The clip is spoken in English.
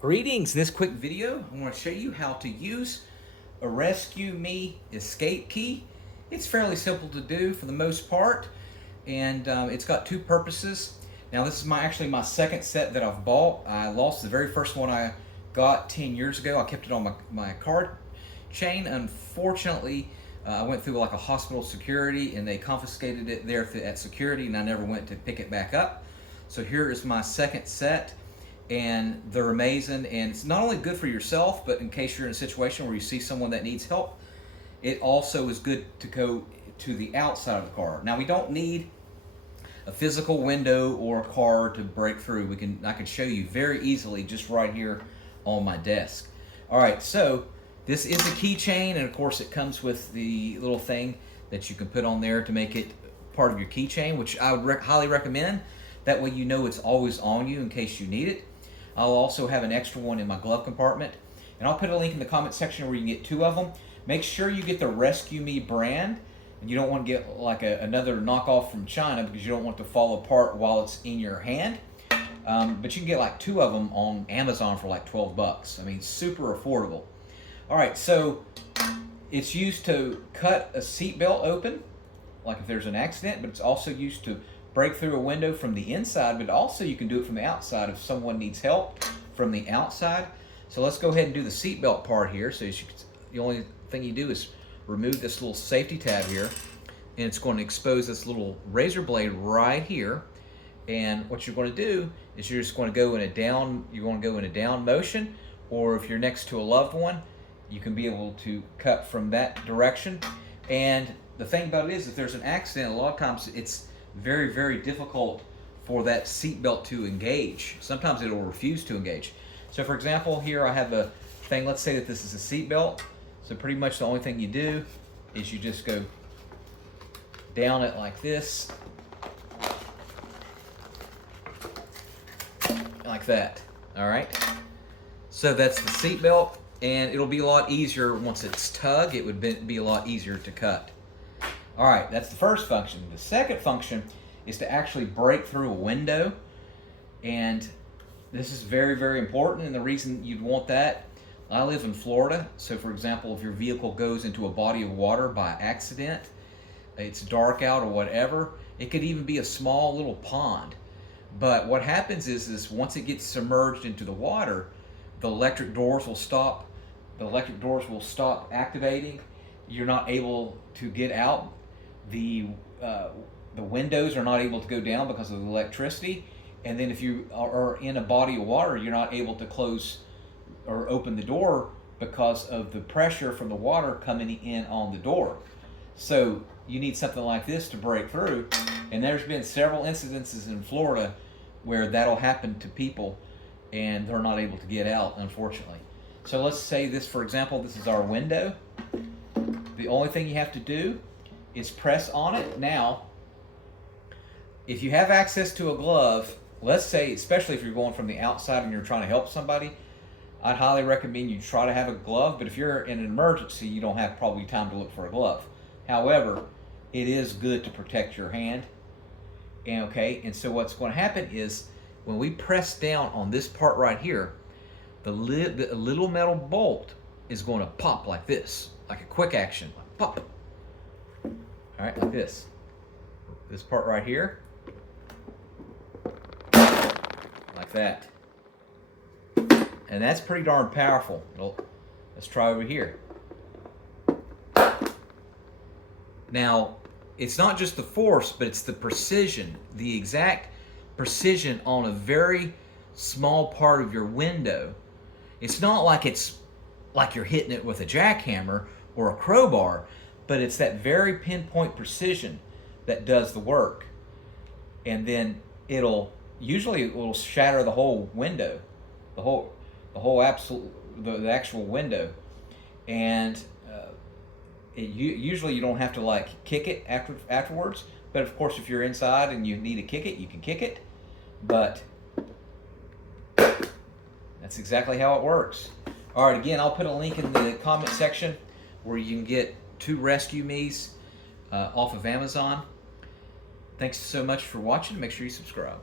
Greetings. In this quick video, I want to show you how to use a ResQMe escape key. It's fairly simple to do for the most part, and it's got two purposes. Now this is actually my second set that I've bought. I lost the very first one I got 10 years ago. I kept it on my card chain. Unfortunately, I went through like a hospital security and they confiscated it there at security, and I never went to pick it back up. So here is my second set. And they're amazing, and it's not only good for yourself, but in case you're in a situation where you see someone that needs help, it also is good to go to the outside of the car. Now we don't need a physical window or a car to break through. I can show you very easily just right here on my desk. All right, so this is a keychain, and of course it comes with the little thing that you can put on there to make it part of your keychain, which I would highly recommend. That way you know it's always on you in case you need it. I'll also have an extra one in my glove compartment, and I'll put a link in the comment section where you can get two of them. Make sure you get the ResQMe brand, and you don't want to get like another knockoff from China because you don't want it to fall apart while it's in your hand. But you can get like two of them on Amazon for like 12 bucks. I mean, super affordable. All right, so it's used to cut a seatbelt open, like if there's an accident, but it's also used to break through a window from the inside, but also you can do it from the outside if someone needs help from the outside. So let's go ahead and do the seatbelt part here. So the only thing you do is remove this little safety tab here, and it's going to expose this little razor blade right here. And what you're going to do is you're just going to go in a down motion, or if you're next to a loved one, you can be able to cut from that direction. And the thing about it is, if there's an accident, a lot of times it's very, very difficult for that seatbelt to engage. Sometimes it will refuse to engage. So for example, here I have a thing, let's say that this is a seatbelt. So pretty much the only thing you do is you just go down it like this, like that. All right. So that's the seatbelt, and it'll be a lot easier once it's tugged. It would be a lot easier to cut. All right, that's the first function. The second function is to actually break through a window, and this is very, very important. And the reason you'd want that, I live in Florida, so for example, if your vehicle goes into a body of water by accident, it's dark out or whatever, it could even be a small little pond. But what happens is once it gets submerged into the water, the electric doors will stop. The electric doors will stop activating. You're not able to get out. The windows are not able to go down because of the electricity, and then if you are in a body of water, you're not able to close or open the door because of the pressure from the water coming in on the door. So you need something like this to break through, and there's been several incidences in Florida where that'll happen to people and they're not able to get out, unfortunately. So let's say this, for example, this is our window. The only thing you have to do is press on it. Now, if you have access to a glove, let's say, especially if you're going from the outside and you're trying to help somebody, I'd highly recommend you try to have a glove. But if you're in an emergency, you don't have probably time to look for a glove. However, it is good to protect your hand. And so what's going to happen is when we press down on this part right here, the little metal bolt is going to pop like this, like a quick action, like pop. All right, like this. This part right here, like that. And that's pretty darn powerful. Let's try over here. Now, it's not just the force, but it's the precision, the exact precision on a very small part of your window. It's not like you're hitting it with a jackhammer or a crowbar, but it's that very pinpoint precision that does the work. And then it'll shatter the whole window, the actual window. And usually you don't have to like kick it afterwards. But of course, if you're inside and you need to kick it, you can kick it. But that's exactly how it works. All right, again, I'll put a link in the comment section where you can get two ResQMes off of Amazon. Thanks so much for watching. Make sure you subscribe.